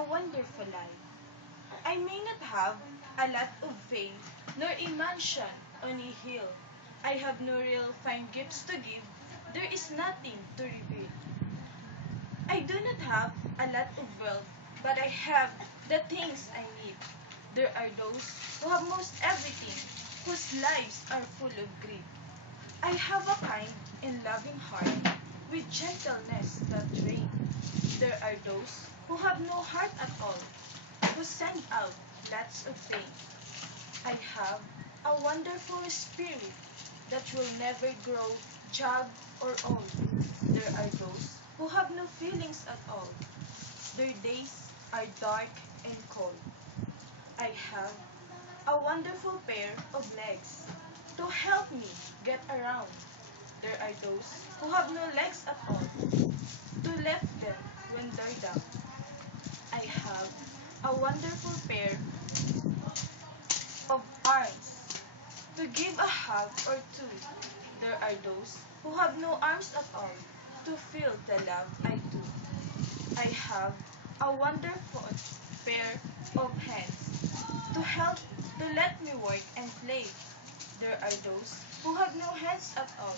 A wonderful life. I may not have a lot of fame, nor a mansion on a hill. I have no real fine gifts to give, there is nothing to reveal. I do not have a lot of wealth, but I have the things I need. There are those who have most everything, whose lives are full of greed. I have a kind and loving heart, with gentleness that drain. There are those who have no heart at all, who send out lots of pain. I have a wonderful spirit that will never grow young or old. There are those who have no feelings at all. Their days are dark and cold. I have a wonderful pair of legs to help me get around. There are those who have no legs at all to lift them when they're down. I have a wonderful pair of arms to give a hug or two. There are those who have no arms at all to feel the love I do. I have a wonderful pair of hands to help to let me work and play. There are those who have no hands at all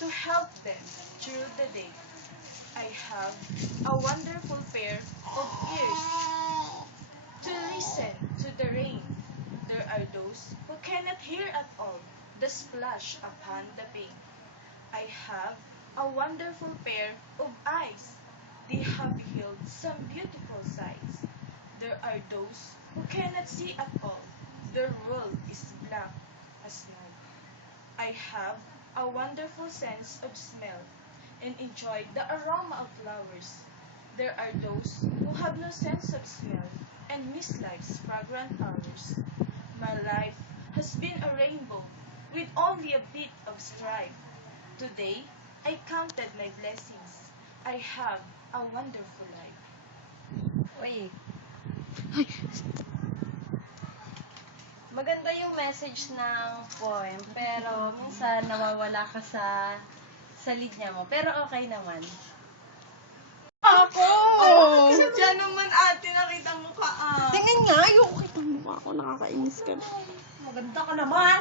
to help them through the day. I have a wonderful pair of ears to listen to the rain. There are those who cannot hear at all the splash upon the pane. I have a wonderful pair of eyes. They have beheld some beautiful sights. There are those who cannot see at all. Their world is black as night. I have a wonderful sense of smell and enjoy the aroma of flowers. There are those who have no sense of smell and miss life's fragrant hours. My life has been a rainbow with only a bit of strife. Today, I counted my blessings. I have a wonderful life. Uy. Maganda yung message ng poem, pero minsan nawawala ka sa linya mo. Pero okay naman. Ako! Diyan naman ate, nakita mo ka Tingnan nga, yung kita mo ako, nakakainis ka. Maganda ka naman.